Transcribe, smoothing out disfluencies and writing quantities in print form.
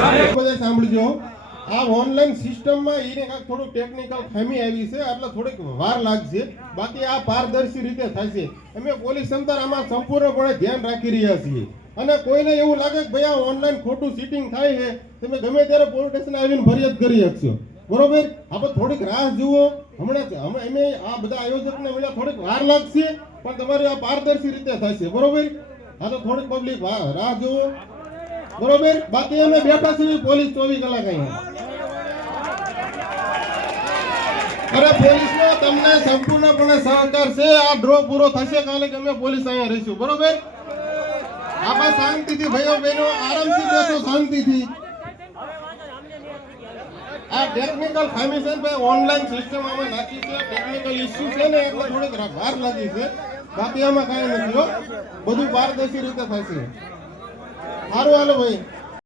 બધા સાંભળજો, આ ઓનલાઈન સિસ્ટમમાં એને કાંઈક થોડુંક ટેકનિકલ ખામી આવી છે, એટલે થોડીક વાર લાગશે. બાકી આ પારદર્શી રીતે થશે. અમે પોલીસ તંત્ર આમાં સંપૂર્ણપણે ધ્યાન રાખી રહ્યા છીએ. અને કોઈને એવું લાગે કે ભાઈ આ ઓનલાઈન ખોટું સીટિંગ થાય છે, તમે ગમે ત્યારે પોલીસ સ્ટેશન આવીને ફરિયાદ કરી શકશો. બરોબર? આપણે થોડીક રાહ જુઓ. હમણાં અમે આ બધા આયોજકને મળ્યા, થોડીક વાર લાગશે, પણ તમારી આ પારદર્શી રીતે થશે. બરોબર? હા, તો થોડીક પબ્લિક રાહ જુઓ. બરોબર? બાકી અમે બેઠા છીએ પોલીસ 24 કલાક અહીંયા. અરે પોલીસનો તમને સંપૂર્ણપણે સહકાર છે. આ ડ્રો પૂરો થશે કાલે કે અમે પોલીસ અહીંયા રહીશું. બરોબર? આપણે શાંતિથી ભાઈઓ બહેનો આરામથી બેસો, શાંતિથી. આ ટેકનિકલ ખામી છે ભાઈ, ઓનલાઈન સિસ્ટમ આમાં નાખી છે, ટેકનિકલ ઇસ્યુ છે ને, એટલે થોડીક વાર લાગી છે. બાકી આમાં કાંઈ નથી હો, બધું પારદર્શી રીતે થશે. સારું હાલો ભાઈ.